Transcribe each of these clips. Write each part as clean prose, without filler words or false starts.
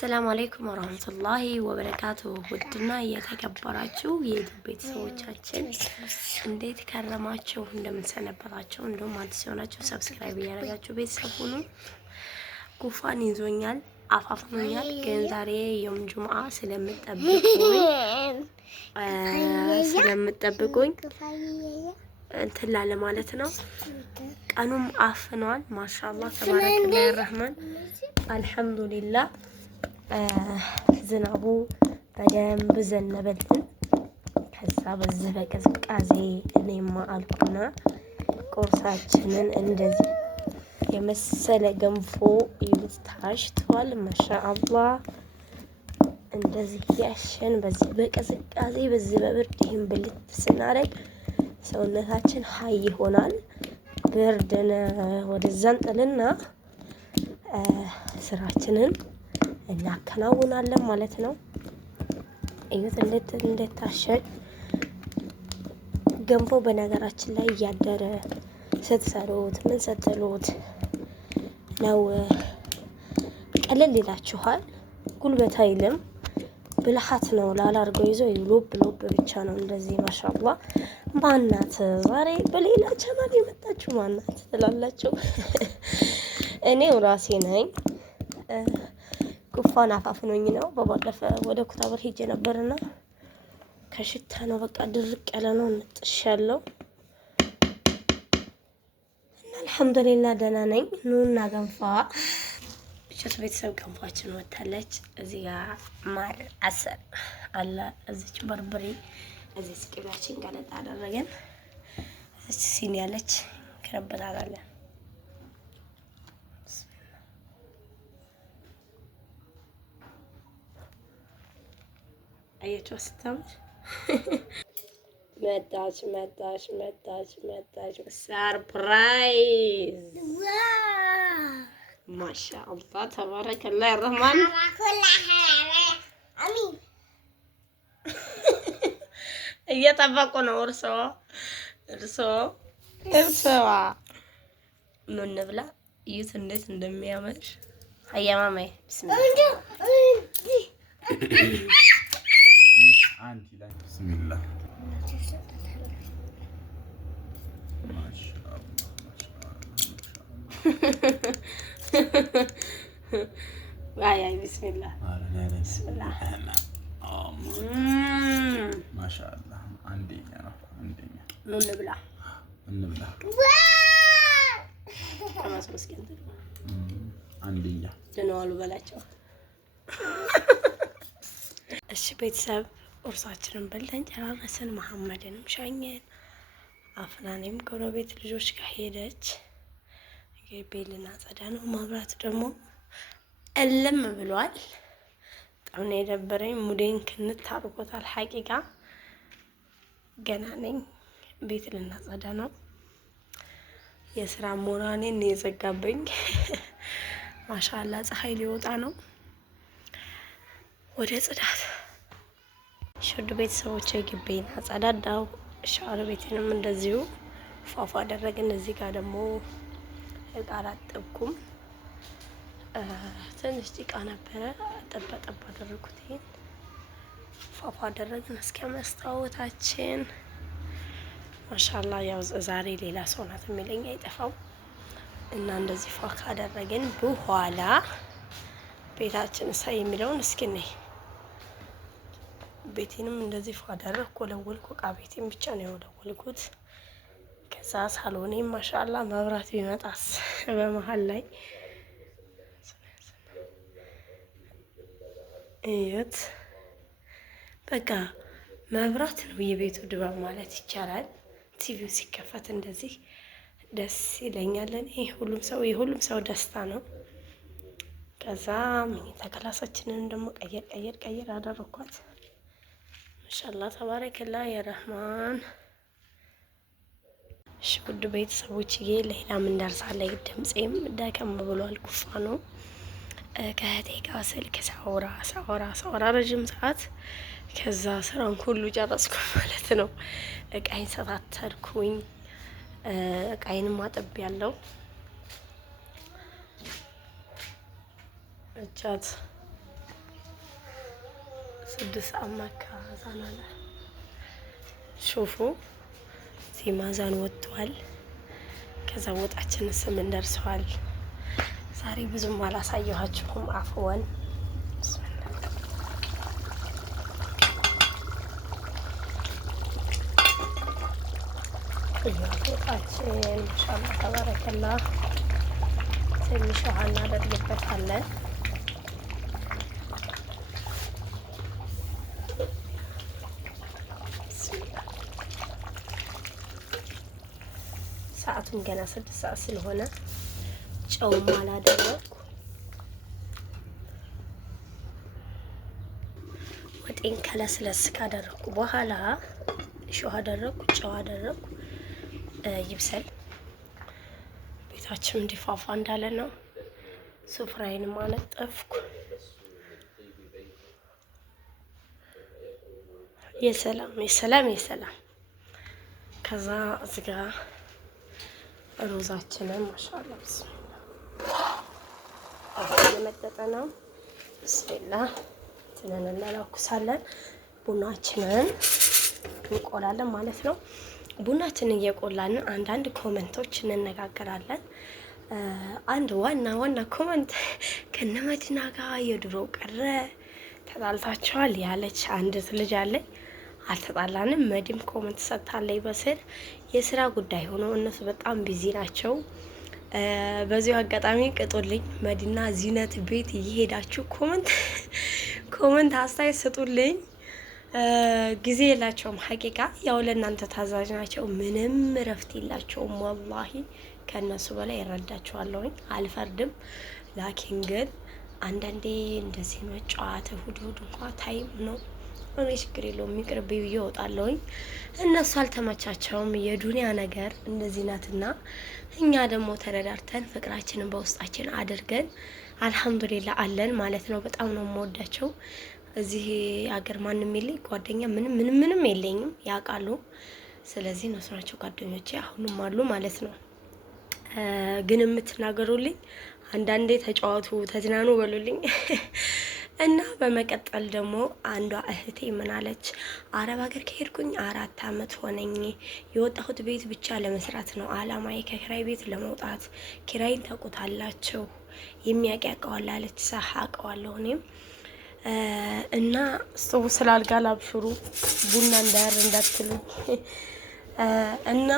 አሰላሙ አለይኩም ወራህመቱላሂ ወበረካቱ። ውድና የተከበራችሁ የዩቲዩብ ቤተሰቦቻችን እንዴት ከረማችሁ? እንደምንሰነበታችሁ። እንደውም አዲስ የሆናችሁ ሰብስክራይብ እያደረጋችሁ ቤተሰብ ሁኑ። ጉፋን ይዞኛል፣ አፋፍኖኛል። ግን ዛሬ የውም ጁምዓ ስለምጠብቁኝ እንትን ላለ ማለት ነው። ቀኑም አፍኗል። ማሻአላህ ተባረከላህ ረህማን አልሐምዱሊላህ። ዝናቡ በደንብ ዘነበልን። ከዛ በዚህ በቅዝቃዜ እኔማ አልኩና ቁርሳችንን እንደዚህ የመሰለ ገንፎ ይታሽቷል። ማሻአላህ እንደዚህ ያሸን በዚህ በቅዝቃዜ በዚህ በብርድ ይህን ብልት ስናደርግ ሰውነታችን ሀይ ይሆናል። ብርድን ወደዛ እንጥልና ስራችንን እናከናውናለን ማለት ነው። እዩት እንዴት ታሸን ገንፎ። በነገራችን ላይ እያደረ ስትሰሩት ምን ስትሉት ነው ቀለል ይላችኋል። ጉልበት አይልም፣ ብልሃት ነው። ላላርገው ይዞ ሎብ ብቻ ነው እንደዚህ። ማሻአላህ ማናት ዛሬ በሌላ ቻናል የመጣችሁ ማናት ትላላችሁ? እኔው ራሴ ነኝ። ጉፋን አፋፍኖኝ ነው። በባለፈ ወደ ኩታበር ሄጄ ነበርና ከሽታ ነው በቃ ድርቅ ያለ ነው። እንጥሻለሁ እና አልሐምዱሊላህ ደህና ነኝ። ኑና ገንፋ ብቻት ቤተሰብ ገንፋችን ወታለች። እዚህ ጋር ማር አሰር አለ፣ እዚች በርበሬ፣ እዚህ ስቂላችን ጋር አደረገን። እዚህ ሲኒ ያለች ከረበታለን። አያችሁ ስታምር መጣች ሰርፕራይዝ። ማሻአላህ ተባረከላህ ረህማን እየጠበቁ ነው። እርሶዋ ኑ እንብላ። እዩት እንዴት እንደሚያምር። አያማማይ ቢስሚላህ ቢስሚላህ ማሻአላህ። አንደኛ ነው። ኑ እንብላ። አንደኛ ድነዋሉ በላቸው። እሺ ቤተሰብ ቁርሳችንን በልተን ጨራረስን። መሐመድንም ሻኘን። አፍናኔም ጎረቤት ልጆች ጋር ሄደች። ቤልና ጸዳ ነው። ማብራት ደግሞ እልም ብሏል። በጣም ነው የደበረኝ። ሙዴን ክንት አድርጎታል። ሐቂቃ ገና ነኝ። ቤት ልናጸዳ ነው። የስራ ሞራኔን የዘጋብኝ። ማሻአላህ ፀሐይ ሊወጣ ነው። ወደ ጽዳት ሹድ ቤተሰቦች ግቤን አጸዳዳው። ሻወር ቤቴንም እንደዚሁ ፏፏ አደረግን። እዚህ ጋር ደግሞ እቃ አላጠብኩም። ትንሽ ጭቃ ነበረ፣ ጠብ አደረኩት። ይሄን ፏፏ አደረግን። እስከ መስታወታችን ማሻአላህ። ያው ዛሬ ሌላ ሰው ናት የሚለኝ አይጠፋም። እና እንደዚህ ፏ ካደረግን በኋላ ቤታችን ሳይ የሚለውን እስኪ ነይ ቤቴንም እንደዚህ ፏ አደረኩ። ወለወልኩ። እቃ ቤቴን ብቻ ነው የወለወልኩት። ከዛ ሳሎኔም ማሻአላህ መብራት ቢመጣስ በመሃል ላይ እዩት። በቃ መብራት ነው የቤቱ ድባብ ማለት ይቻላል። ቲቪው ሲከፈት እንደዚህ ደስ ይለኛል። የሁሉም ሰው ደስታ ነው። ከዛ መኝታ ክላሳችንን ደግሞ ቀየር አደረኳት። ማሻአላህ ተባረከላህ የረህማን። እሺ ውድ ቤተሰቦችዬ ሌላም እንደርሳለኝ። ድምጼም ደከም ብሏል። ጉፋኑ ከእህቴ ጋር ስልክ ሳወራ ረዥም ሰዓት። ከዛ ስራን ሁሉ ጨረስኩ ማለት ነው። እቃይን ሰታተርኩኝ። እቃይንም ማጠብ ያለው እቻት 6 ሰዓት መካ አዛን አለ። ሹፉ እዚህ ማዛን ወጥቷል። ከዛ ወጣችን ስምን ደርሰዋል። ዛሬ ብዙም አላሳየኋችሁም። አፍወን ወጣችን ማሻአላህ ተባረከላ። ትንሽ ውሃ እናደርግበታለን። ሰዓቱም ገና 6 ሰዓት ስለሆነ ጨውም አላደረኩ። ወጤን ከለስለስ ካደረኩ በኋላ ሾህ አደረኩ፣ ጨው አደረኩ። ይብሰል። ቤታችን እንዲፋፋ እንዳለ ነው። ሱፍራዬንም አነጠፍኩ። የሰላም የሰላም የሰላም። ከዛ እዚህ ጋር ሩዛችንን ማሻአላ እየመጠጠ ነው። ብስሚላህ ትነን እናላኩሳለን። ቡናችንን እንቆላለን ማለት ነው። ቡናችንን እየቆላን አንዳንድ ኮመንቶች እንነጋገራለን። አንድ ዋና ኮመንት ከነመዲና ጋር የድሮ ቀረ ተጣልታችኋል ያለች አንድ ልጅ አለኝ። አልተጣላንም። መዲም ኮመንት ሰጥታለች በስር የስራ ጉዳይ ሆኖ እነሱ በጣም ቢዚ ናቸው። በዚሁ አጋጣሚ ቅጡልኝ። መዲና ዚነት ቤት እየሄዳችሁ ኮመንት አስተያየት ስጡልኝ። ጊዜ የላቸውም። ሀቂቃ ያው ለእናንተ ታዛዥ ናቸው። ምንም እረፍት የላቸውም። ወላሂ ከእነሱ በላይ እረዳቸዋለሁኝ። አልፈርድም። ላኪን ግን አንዳንዴ እንደዚህ መጫወት እሁድ እንኳ ታይም ነው። እኔ ችግር የለውም ይቅርብ ብዬ እወጣለሁኝ። እነሱ አልተመቻቸውም። የዱንያ ነገር እንደዚህ ናትና እኛ ደግሞ ተረዳርተን ፍቅራችንን በውስጣችን አድርገን አልሐምዱሊላህ አለን ማለት ነው። በጣም ነው የምወዳቸው። እዚህ አገር ማንም የለኝ ጓደኛ ምንም የለኝም፣ ያውቃሉ። ስለዚህ እነሱ ናቸው ጓደኞቼ፣ አሁንም አሉ ማለት ነው። ግን የምትናገሩልኝ አንዳንዴ ተጫዋቱ ተዝናኑ በሉልኝ። እና በመቀጠል ደግሞ አንዷ እህቴ ምን አለች? አረብ ሀገር ከሄድኩኝ 4 አመት ሆነኝ። የወጣሁት ቤት ብቻ ለመስራት ነው አላማዬ፣ ከኪራይ ቤት ለመውጣት። ኪራይን ታውቁታላችሁ፣ የሚያውቅ ያውቀዋል አለች። ሳህ አውቀዋለሁ እኔም እና ስቶቡ ስላልጋ ላብሽሩ ቡና እንዳያር እንዳትሉ እና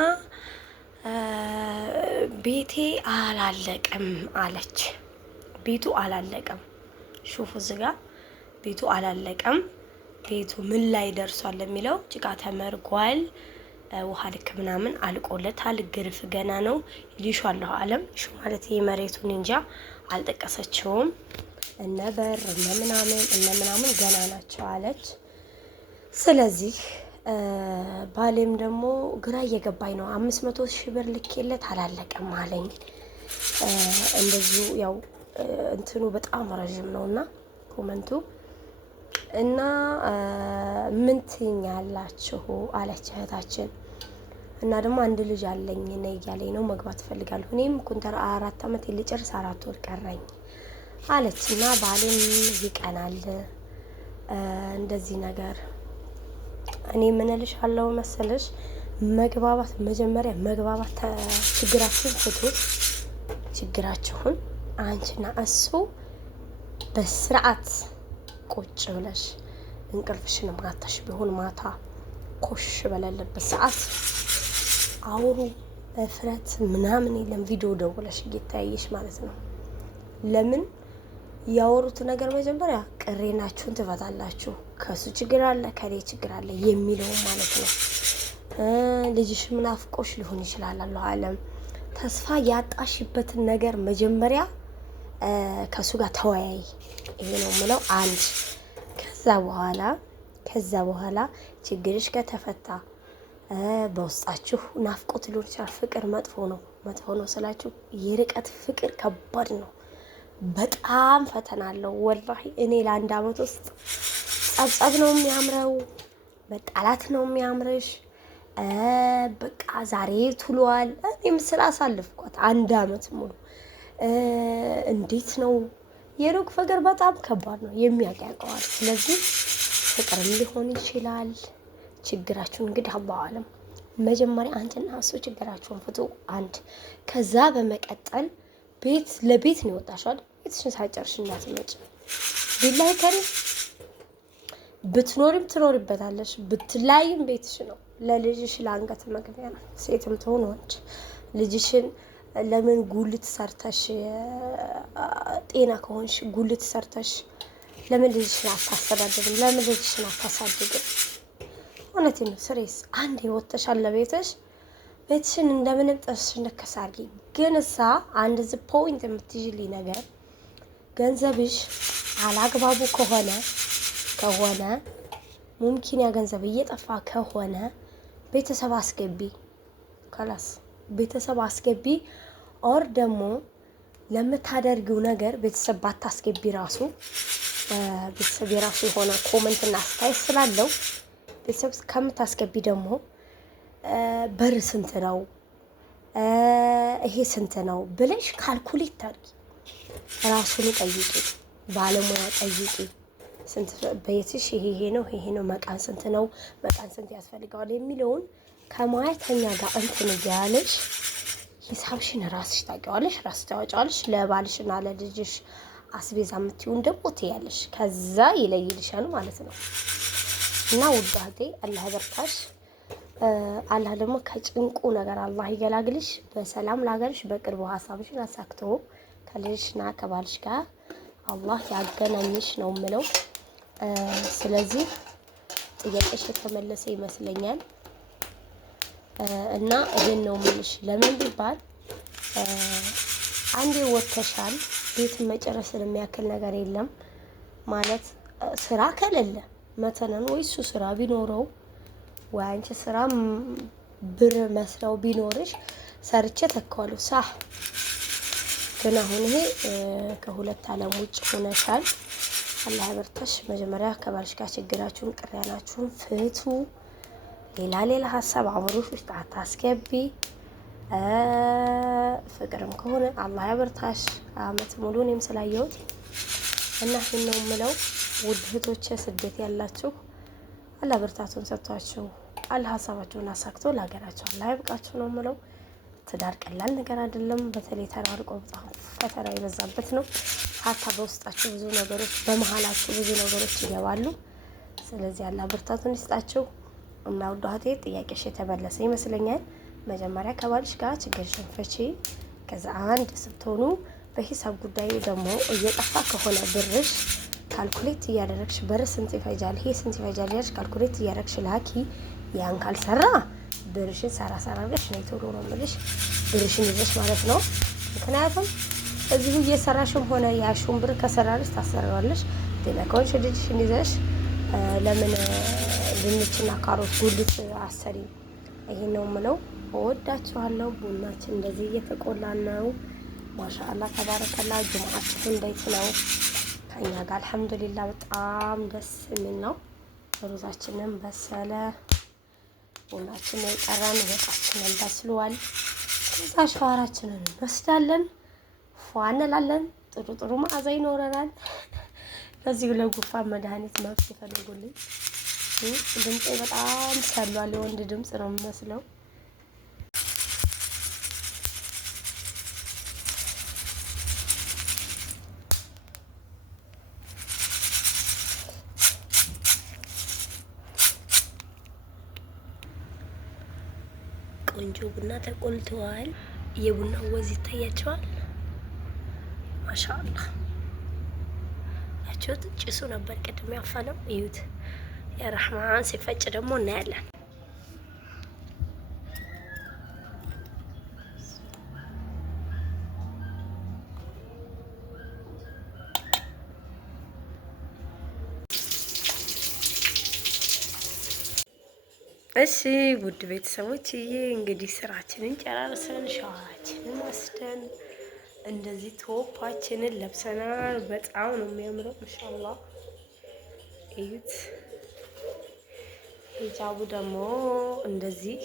ቤቴ አላለቀም አለች። ቤቱ አላለቀም። ሹፉ ዝጋ ቤቱ አላለቀም። ቤቱ ምን ላይ ደርሷል ለሚለው ጭቃ ተመርጓል። ውሃ ልክ ምናምን አልቆለታል። ግርፍ ገና ነው። ሊሾ አለሁ አለም ሹ ማለት የመሬቱን እንጃ አልጠቀሰችውም። እነ በር እነ ምናምን ገና ናቸው አለች። ስለዚህ ባሌም ደግሞ ግራ እየገባኝ ነው። 500,000 ብር ልኬለት አላለቀም አለኝ። እንደዚሁ ያው እንትኑ በጣም ረጅም ነውና ኮመንቱ እና ምን ትኛላችሁ አለች እህታችን። እና ደግሞ አንድ ልጅ አለኝ ነይ እያለኝ ነው፣ መግባት እፈልጋለሁ። እኔም ኮንትራ 4 አመት ልጨርስ 4 ወር ቀረኝ አለችና ባሌም ይቀናል እንደዚህ ነገር። እኔ ምን እልሻለሁ መሰለሽ፣ መጀመሪያ መግባባት ችግራችሁን ፍቱት። ችግራችሁን አንቺና እሱ በስርዓት ቁጭ ብለሽ እንቅልፍሽን ማታሽ ቢሆን ማታ ኮሽ በሌለበት ሰዓት አውሩ። እፍረት ምናምን የለም። ቪዲዮ ደውለሽ እየተያየሽ ማለት ነው። ለምን ያወሩት ነገር መጀመሪያ ቅሬናችሁን ትፈታላችሁ። ከሱ ችግር አለ ከኔ ችግር አለ የሚለው ማለት ነው። ልጅሽ ምናፍቆሽ ሊሆን ይችላል። አላህ አለም ተስፋ ያጣሽበትን ነገር መጀመሪያ ከሱ ጋር ተወያይ። ይሄ ነው የምለው አንድ። ከዛ በኋላ ችግርሽ ከተፈታ በውስጣችሁ ናፍቆት ሊሆን ይችላል። ፍቅር መጥፎ ነው ስላችሁ የርቀት ፍቅር ከባድ ነው። በጣም ፈተና አለው ወላሂ። እኔ ለ1 አመት ውስጥ ጸብጸብ ነው የሚያምረው፣ መጣላት ነው የሚያምርሽ። በቃ ዛሬ ትሏል። እኔም ስላሳልፍኳት 1 አመት ሙሉ እንዴት ነው የሩቅ ፍቅር በጣም ከባድ ነው። የሚያውቀዋል። ስለዚህ ፍቅርም ሊሆን ይችላል። ችግራችሁን እንግዲህ አላሁ አለም። መጀመሪያ አንቺና እሱ ችግራችሁን ፍቱ። አንድ ከዛ በመቀጠል ቤት ለቤት ነው የወጣሽው። ቤትሽን ሳጨርሽ እንዳትመጪ። ቢላሂ ከሪም ብትኖሪም ትኖሪበታለሽ፣ ብትላይም ቤትሽ ነው። ለልጅሽ ለአንገት መግቢያ ነው። ሴትም ትሆን ወንድ ልጅሽን ለምን ጉልት ሰርተሽ ጤና ከሆንሽ ጉልት ሰርተሽ ለምን ልጅሽን አታስተዳድርም? ለምን ልጅሽን አታሳድግም? እውነቴን ነው። ስሬስ አንድ ወጥተሻል ለቤትሽ ቤትሽን እንደምንም ጥርሽ ንከሳርጊ። ግን እሳ አንድ ዝ ፖይንት የምትይዥልኝ ነገር ገንዘብሽ አላግባቡ ከሆነ ሙምኪን ያ ገንዘብ እየጠፋ ከሆነ ቤተሰብ አስገቢ። ከላስ ቤተሰብ አስገቢ። ኦር ደግሞ ለምታደርጊው ነገር ቤተሰብ ባታስገቢ ራሱ ቤተሰብ የራሱ የሆነ ኮመንት እና አስተያየት ስላለው ቤተሰብ ከምታስገቢ ደግሞ በር ስንት ነው ይሄ ስንት ነው ብለሽ ካልኩሌት ታድርጊ። ራሱን ጠይቂ፣ ባለሙያ ጠይቂ። ስንት ቤትሽ ይሄ ነው መቃን ስንት ነው መቃን ስንት ያስፈልገዋል የሚለውን ከማየተኛ ጋር እንትን እያለሽ ሂሳብሽን ራስሽ ታውቂዋለሽ፣ ራስሽ ታወጫዋለሽ። ለባልሽና ለልጅሽ አስቤዛ የምትይውን ደግሞ ትያለሽ። ከዛ ይለይልሻል ማለት ነው። እና ውዳቴ አላህ በርታሽ። አላህ ደግሞ ከጭንቁ ነገር አላህ ይገላግልሽ። በሰላም ላገርሽ በቅርቡ ሀሳብሽን አሳክቶ ከልጅሽና ከባልሽ ጋር አላህ ያገናኝሽ ነው የምለው። ስለዚህ ጥያቄሽ የተመለሰ ይመስለኛል። እና ይሄን ነው የምልሽ። ለምን ቢባል አንዴ ወጥተሻል። ቤት መጨረስን የሚያክል ነገር የለም ማለት ስራ ከሌለ መተነን ወይ እሱ ስራ ቢኖረው ወይ አንቺ ስራ ብር መስራው ቢኖርሽ ሰርቼ ተካዋለሁ ሳህ። ግን አሁን ይሄ ከሁለት ዓለም ውጭ ሆነሻል። አላህ ያበርታሽ። መጀመሪያ ከባልሽ ጋር ችግራችሁን ቅር ያላችሁን ፍቱ። ሌላ ሀሳብ አእምሮሽ ውስጥ አታስገቢ። ፍቅርም ከሆነ አላህ ያበርታሽ። አመት ሙሉ እኔም ስላየሁት እና ይሄን ነው የምለው። ውድ እህቶቼ ስደት ያላችሁ አላህ ብርታቱን ሰጥቷችሁ አላህ ሀሳባችሁን አሳክቶ ለሀገራችሁ አላህ ያብቃችሁ ነው የምለው። ትዳር ቀላል ነገር አይደለም። በተለይ ተራርቆ በጣም ፈተና የበዛበት ነው። ሀታ በውስጣችሁ ብዙ ነገሮች በመሀላችሁ ብዙ ነገሮች ይገባሉ። ስለዚህ አላህ ብርታቱን ይስጣችሁ እና ውድ እህቴ ጥያቄሽ የተመለሰ ይመስለኛል። መጀመሪያ ከባልሽ ጋር ችግርሽን ፈቺ። ከዛ አንድ ስትሆኑ በሂሳብ ጉዳይ ደግሞ እየጠፋ ከሆነ ብርሽ ካልኩሌት እያደረግሽ በር ስንት ይፈጃል ይሄ ስንት ይፈጃል ያልሽ ካልኩሌት እያደረግሽ ላኪ። ያን ካልሰራ ብርሽን ሰራ አድርገሽ ነው ቶሎ ነው የምልሽ ብርሽን ይዘሽ ማለት ነው። ምክንያቱም እዚሁ እየሰራሽም ሆነ ያሹን ብር ከሰራልሽ ታሰራዋለሽ። ሌላ ከሆንሽ ልጅሽን ይዘሽ ለምን ድንችና ካሮት ጉልት አሰሪ። ይሄን ነው የምለው። እወዳችኋለሁ። ቡናችን እንደዚህ እየተቆላ ነው። ማሻአላህ ተባረከላ። ጁምዓችሁ እንዴት ነው? ከኛ ጋር አልሐምዱሊላህ በጣም ደስ የሚል ነው። ሩዛችንን በሰለ፣ ቡናችንን የቀረን ወጣችንን በስሏል። ከዛ ሻወራችንን እንወስዳለን፣ ፏ እንላለን። ጥሩ መዓዛ ይኖረናል። ለዚህ ለጉንፋን መድኃኒት መብት ይፈልጉልኝ። ድምፄ በጣም ሰሏል። የወንድ ድምፅ ነው የሚመስለው። ቆንጆ ቡና ተቆልተዋል። የቡናው ወዝ ይታያቸዋል። ማሻአላህ ያችሁት ጭሱ ነበር ቅድም ያፈነው። እዩት። የረህማን ሲፈጭ ደግሞ እናያለን። እሺ ውድ ቤተሰቦች እንግዲህ ስራችንን ጨራርሰን ሻወራችንን ወስደን እንደዚህ ቶፓችንን ለብሰናል። በጣም ነው የሚያምረው። ማሻአላህ እዩት። ሂጃቡ ደግሞ እንደዚህ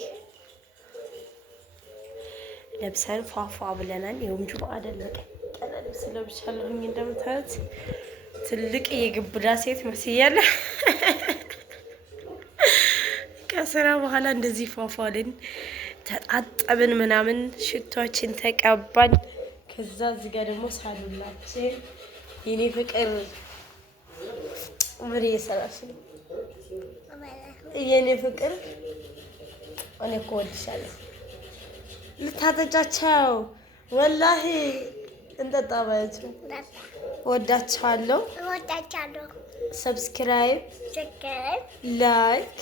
ለብሰን ፏፏ ብለናል። የውም ጁምዓ አይደለም ቀለ ልብስ ለብሻለሁኝ። እንደምታዩት ትልቅ የግብዳ ሴት መስያለሁ። ከስራ በኋላ እንደዚህ ፏፏልን ተጣጠብን ምናምን ሽቷችን ተቀባን። ከዛ እዚህ ጋር ደግሞ ሳሉላችን የኔ ፍቅር ምን እየሰራሽ ነው? የኔ ፍቅር እኔ እኮ ወድሻለሁ። ልታጠጫቸው ወላሂ እንጠጣ ባያቸው ወዳችኋለሁ። ሰብስክራይብ ላይክ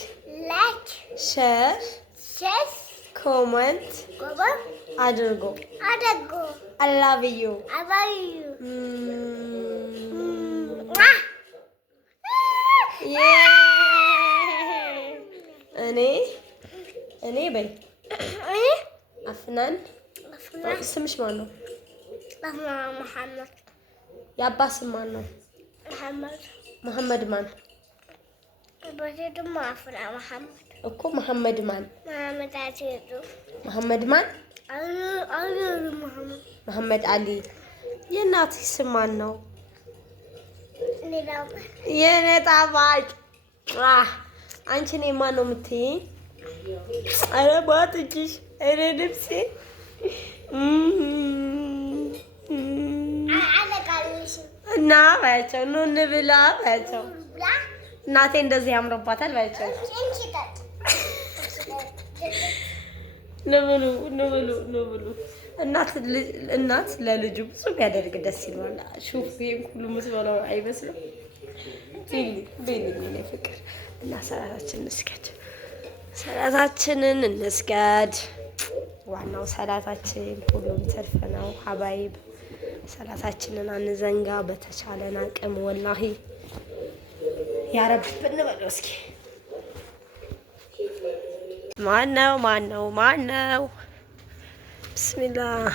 ሼር ኮመንት አድርጎ I love you እኔ በይ አፍናን ስምሽ ማን ነው? መሐመድ። የአባ ስም ማን ነው? መሐመድ ማን? እኮ መሐመድ ማን? መሐመድ ማን? መሐመድ አሊ። የእናትሽ ስም ማን ነው? የኔ ጣፋጭ አንቺ እኔ ማን ነው የምትይኝ? ኧረ ባትችሽ ኧረ ልብሴ እና ባያቸው ኑ እንብላ ባያቸው እናቴ እንደዚህ ያምሮባታል ባያቸው ንብሉ እናት ለልጁ ብዙ ቢያደርግ ደስ ይለዋል። ሹፍ ይሄን ሁሉ የምትበላው አይመስልም። ቤልኝ ፍቅር እና ሰላታችንን እንስገድ። ዋናው ሰላታችን ሁሉም ትርፍ ነው። ሀባይብ ሰላታችንን አንዘንጋ በተቻለን አቅም ወላሂ ያረብ እንበለው። እስኪ ማነው? ብስሚላህ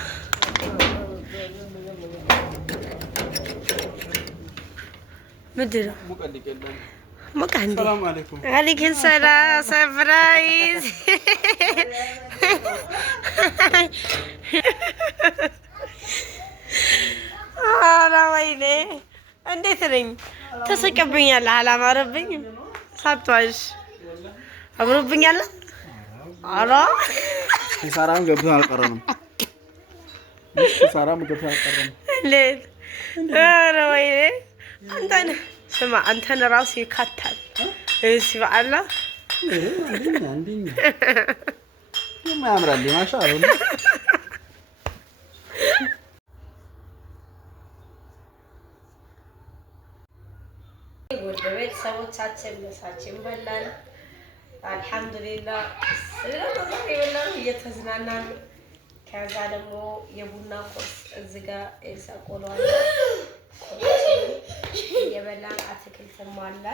ምንድን ነው? ሙቀንዴ አለይኩም ሰላም ሰርፕራይዝ ኧረ ወይኔ እንዴት ነኝ? ተሰቀብኛለህ። አላማረብኝም። ሳትዋሽ አምሮብኛል። ኧረ ሳራም ገብቶ አልቀረንም። እንዴት? ኧረ ወይኔ አንተን ራሱ ይካታል። እሺ በአላ አንደኛ ያምራል። ማሻአላ ወደ ቤተሰቦቻችን ምሳችን በላን። አልሐምዱሊላህ እየተዝናናን ከዛ ደግሞ የቡና ቁርስ እዚህ ጋር ቆሏል የበላን አትክልትም አለ።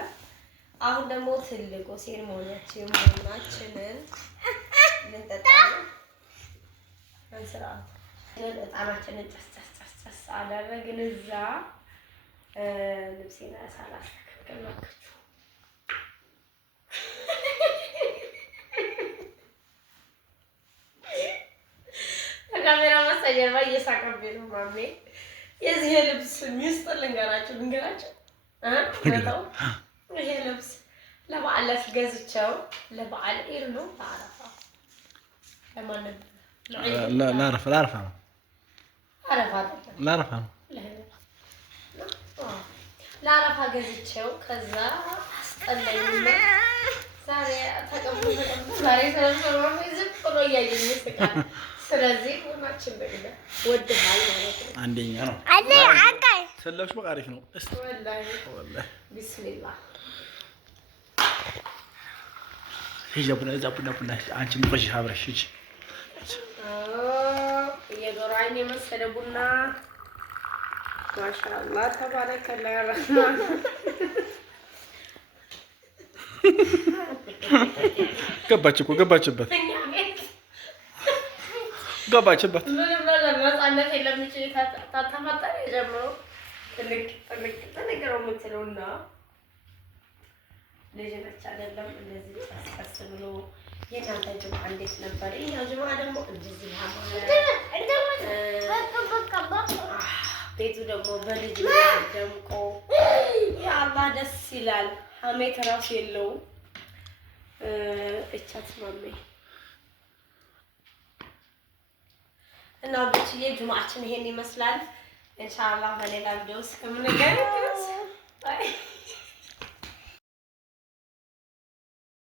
አሁን ደግሞ ትልቁ ሴርሞኒያችን ቡናችንን ልንጠጣ አንስራት እጣናችንን ጨስ አደረግን። እዛ ልብሴን ሳላስተካክል ናችሁ ካሜራ ማስተጀርባ እየሳቀብኝ ነው ማሜ። የዚህ ልብስ ሚስጥር ልንገራችሁ ይሄ ልብስ ለበዓል ገዝቼው ለበዓል ኢድ ነው ታረፋ ለማንም ላረፋ ነው ላረፋ ገዝቼው ከዛ አስጠላኝና ዛሬ ተቀበሉ ዛሬ ሰላም ዝም ብሎ እያየኝ ይስቃል። ስለዚህ ሆናችን በግዳ ወድሃል ማለት ነው። አንደኛ ነው አንቃይ ሰለሽ በቃሪፍ ነው። እስቲ ወላሂ ቢስሚላህ ቡና አንቺ ምቆሽ አብረሽ እሺ። የዶራኝ የመሰለ ቡና ማሻአላህ ተባረከላህ ረህማን ገባችበት ምንም ነገር ነፃነት የለም። ታታማጣ የጀመረው ትልቅ ነው የምትለውና ልጅ ብቻ አይደለም እንደዚህ ቀስ ብሎ የእናንተ ጅምዓ እንዴት ነበር? እኛ ጅምዓ ደግሞ እንደዚህ ቤቱ ደግሞ በልጅ ደምቆ ያአላህ ደስ ይላል። ሀሜት እራሱ የለውም። እቻት ማሜ እና ወዲዬ ጁማአችን ይሄን ይመስላል። ኢንሻአላህ በሌላ ቪዲዮ እስከምንገናኝ